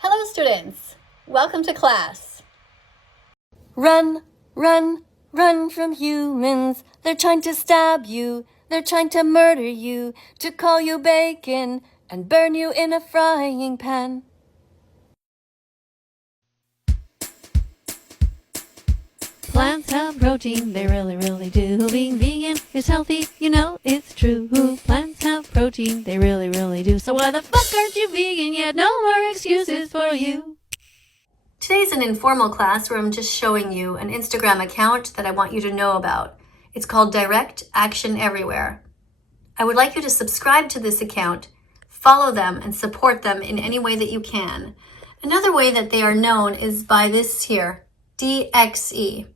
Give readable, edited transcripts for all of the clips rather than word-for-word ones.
Hello students, welcome to class. Run, run, run from humans. They're trying to stab you. They're trying to murder you, to call you bacon and burn you in a frying pan. Plants have protein, they really, really do. Being vegan is healthy, you know it's true. Plants have protein, they really, really do. So why the fuck aren't you vegan yet? No more excuses for you. Today's an informal class where I'm just showing you an Instagram account that I want you to know about. It's called Direct Action Everywhere. I would like you to subscribe to this account, follow them, and support them in any way that you can. Another way that they are known is by this here, DXE.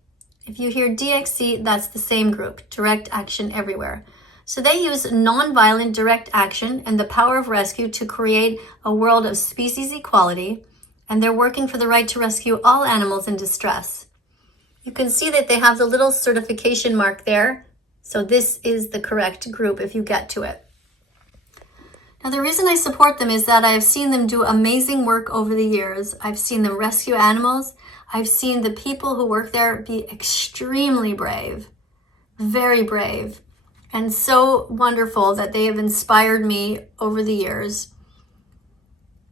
If you hear DXE, that's the same group, Direct Action Everywhere. So they use nonviolent direct action and the power of rescue to create a world of species equality, and they're working for the right to rescue all animals in distress. You can see that they have the little certification mark there, so this is the correct group if you get to it. Now the reason I support them is that I have seen them do amazing work over the years. I've seen them rescue animals. I've seen the people who work there be extremely brave, very brave, and so wonderful that they have inspired me over the years.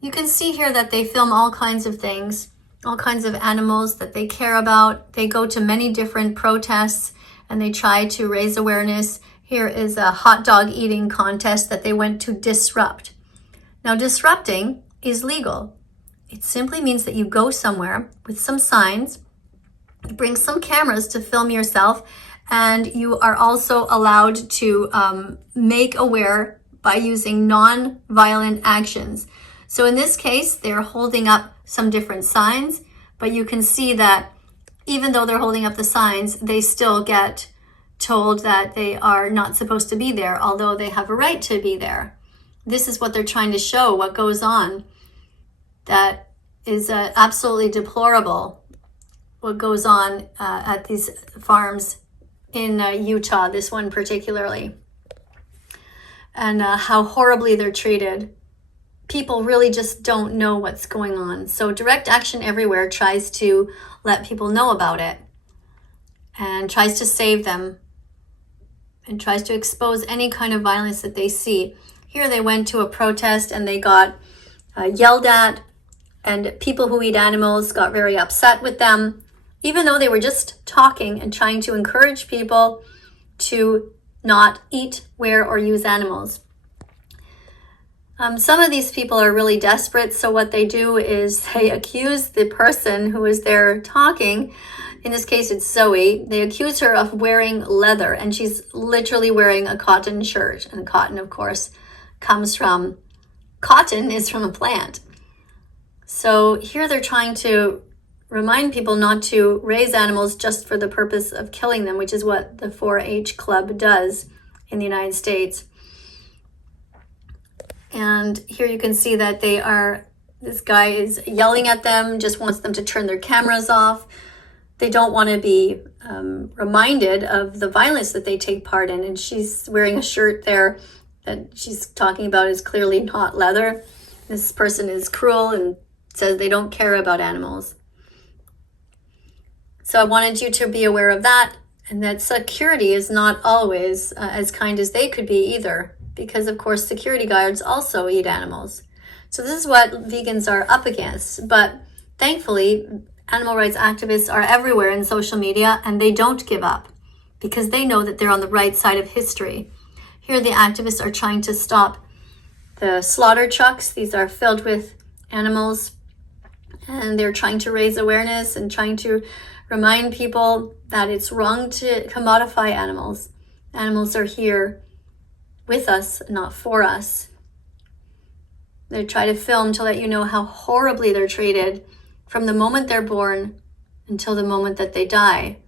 You can see here that they film all kinds of things, all kinds of animals that they care about. They go to many different protests and they try to raise awareness. Here is a hot dog eating contest that they went to disrupt. Now, disrupting is legal. It simply means that you go somewhere with some signs, you bring some cameras to film yourself, and you are also allowed to make aware by using non-violent actions. So in this case, they're holding up some different signs, but you can see that even though they're holding up the signs, they still get told that they are not supposed to be there, although they have a right to be there. This is what they're trying to show, what goes on. That is absolutely deplorable, what goes on at these farms in Utah, this one particularly, and how horribly they're treated. People really just don't know what's going on. So Direct Action Everywhere tries to let people know about it and tries to save them and tries to expose any kind of violence that they see. Here they went to a protest and they got yelled at, and people who eat animals got very upset with them, even though they were just talking and trying to encourage people to not eat, wear, or use animals. Some of these people are really desperate, so what they do is they accuse the person who is there talking, in this case it's Zoe, they accuse her of wearing leather, and she's literally wearing a cotton shirt, and cotton, of course, cotton is from a plant. So here they're trying to remind people not to raise animals just for the purpose of killing them, which is what the 4-H Club does in the United States. And here you can see that this guy is yelling at them, just wants them to turn their cameras off. They don't want to be reminded of the violence that they take part in. And she's wearing a shirt there that she's talking about is clearly not leather. This person is cruel and says they don't care about animals. So I wanted you to be aware of that, and that security is not always as kind as they could be either, because of course security guards also eat animals. So this is what vegans are up against. But thankfully, animal rights activists are everywhere in social media, and they don't give up because they know that they're on the right side of history. Here the activists are trying to stop the slaughter trucks. These are filled with animals, and they're trying to raise awareness and trying to remind people that it's wrong to commodify animals. Animals are here with us, not for us. They try to film to let you know how horribly they're treated from the moment they're born until the moment that they die.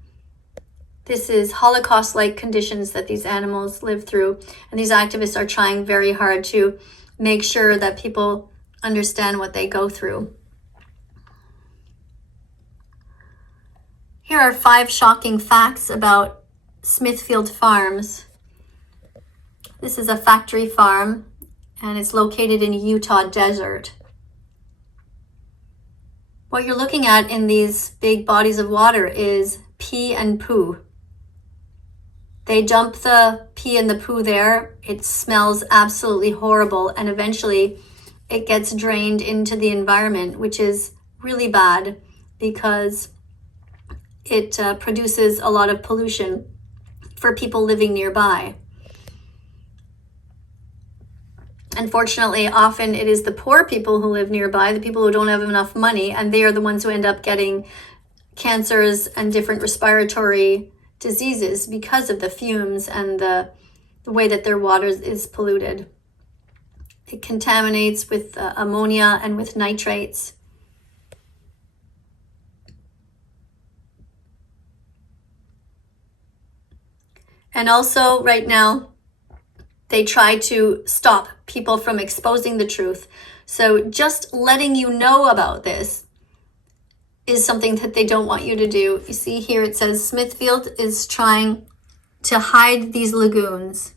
This is Holocaust-like conditions that these animals live through, and these activists are trying very hard to make sure that people understand what they go through. Here are 5 shocking facts about Smithfield Farms. This is a factory farm, and it's located in Utah desert. What you're looking at in these big bodies of water is pee and poo. They dump the pee and the poo there. It smells absolutely horrible, and eventually it gets drained into the environment, which is really bad because it produces a lot of pollution for people living nearby. Unfortunately, often it is the poor people who live nearby, the people who don't have enough money, and they are the ones who end up getting cancers and different respiratory diseases because of the fumes and the way that their water is polluted. It contaminates with ammonia and with nitrates. And also right now, they try to stop people from exposing the truth. So just letting you know about this is something that they don't want you to do. You see here it says Smithfield is trying to hide these lagoons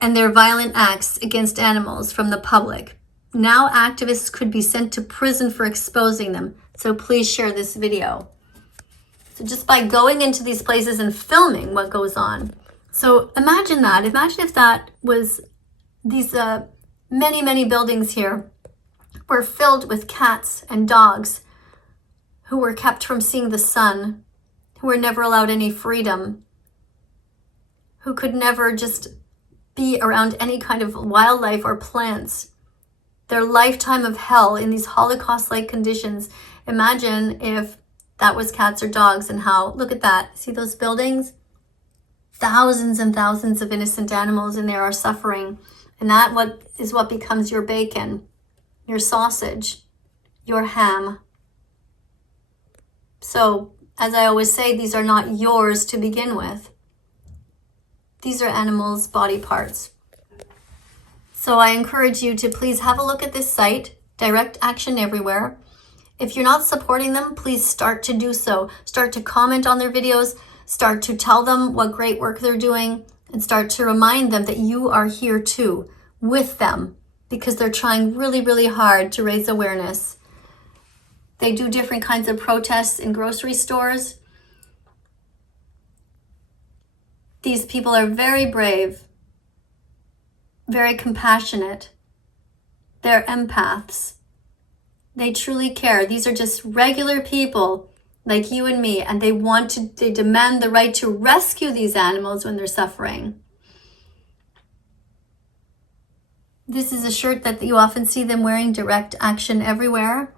and their violent acts against animals from the public. Now activists could be sent to prison for exposing them. So please share this video. So just by going into these places and filming what goes on. So imagine that. Imagine if that was these many buildings here were filled with cats and dogs who were kept from seeing the sun, who were never allowed any freedom, who could never just be around any kind of wildlife or plants. Their lifetime of hell in these Holocaust-like conditions. Imagine if that was cats or dogs, and how, look at that. See those buildings? Thousands and thousands of innocent animals in there are suffering. And that is what becomes your bacon, your sausage, your ham. So, as I always say, these are not yours to begin with. These are animals' body parts. So I encourage you to please have a look at this site, Direct Action Everywhere. If you're not supporting them, please start to do so. Start to comment on their videos. Start to tell them what great work they're doing, and start to remind them that you are here too, with them, because they're trying really hard to raise awareness. They do different kinds of protests in grocery stores. These people are very brave, very compassionate. They're empaths. They truly care. These are just regular people like you and me, and they demand the right to rescue these animals when they're suffering. This is a shirt that you often see them wearing, Direct Action Everywhere.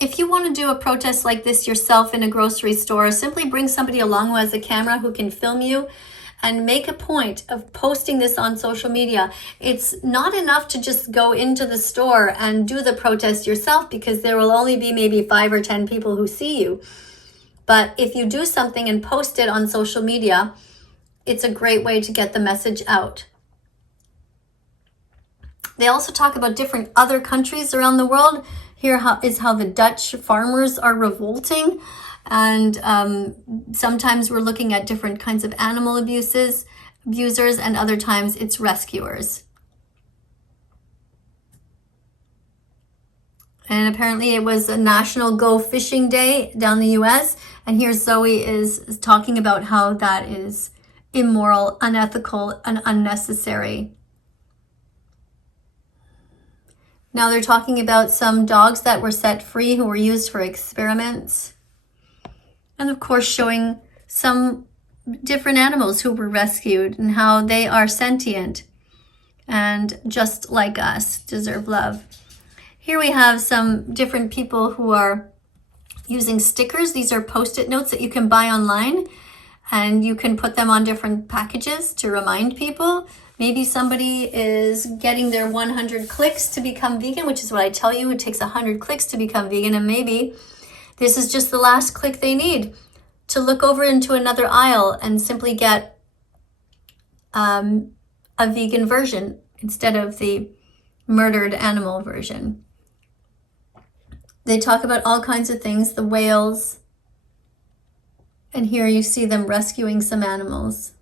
If you want to do a protest like this yourself in a grocery store, simply bring somebody along who has a camera who can film you, and make a point of posting this on social media. It's not enough to just go into the store and do the protest yourself, because there will only be maybe 5 or 10 people who see you. But if you do something and post it on social media, it's a great way to get the message out. They also talk about different other countries around the world. Here is how the Dutch farmers are revolting. And sometimes we're looking at different kinds of animal abusers, and other times it's rescuers. And apparently it was a National Go Fishing Day down the US. And here Zoe is talking about how that is immoral, unethical, and unnecessary. Now they're talking about some dogs that were set free who were used for experiments. And of course showing some different animals who were rescued and how they are sentient and just like us, deserve love. Here we have some different people who are using stickers. These are Post-it notes that you can buy online, and you can put them on different packages to remind people. Maybe somebody is getting their 100 clicks to become vegan, which is what I tell you. It takes 100 clicks to become vegan, and maybe this is just the last click they need to look over into another aisle and simply get a vegan version instead of the murdered animal version. They talk about all kinds of things, the whales. And here you see them rescuing some animals.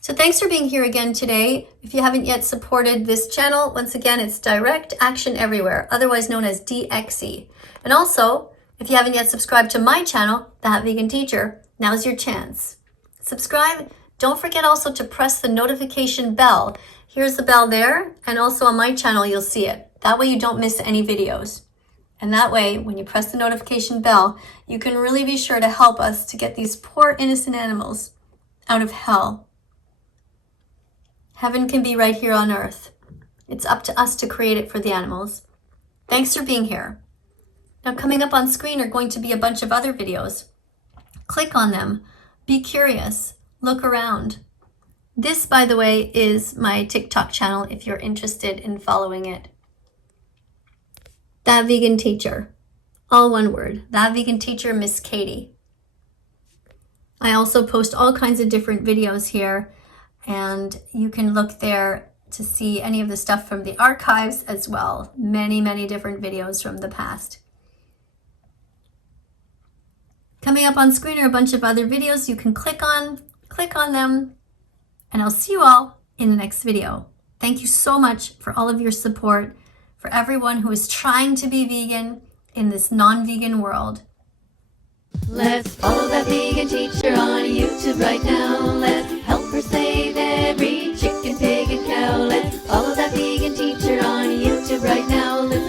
So thanks for being here again today. If you haven't yet supported this channel, once again, it's Direct Action Everywhere, otherwise known as DXE. And also, if you haven't yet subscribed to my channel, That Vegan Teacher, now's your chance. Subscribe. Don't forget also to press the notification bell. Here's the bell there, and also on my channel, you'll see it. That way you don't miss any videos. And that way, when you press the notification bell, you can really be sure to help us to get these poor innocent animals out of hell. Heaven can be right here on earth. It's up to us to create it for the animals. Thanks for being here. Now, coming up on screen are going to be a bunch of other videos. Click on them. Be curious. Look around. This, by the way, is my TikTok channel if you're interested in following it. That Vegan Teacher. All one word. That Vegan Teacher, Miss KADIE. I also post all kinds of different videos here, and you can look there to see any of the stuff from the archives as well. Many, many different videos from the past. Coming up on screen are a bunch of other videos you can click on them, and I'll see you all in the next video. Thank you so much for all of your support, for everyone who is trying to be vegan in this non-vegan world. Let's follow that vegan teacher on YouTube right now. Let's help her save every chicken, pig, and cow. Let's follow that vegan teacher on YouTube right now. Let's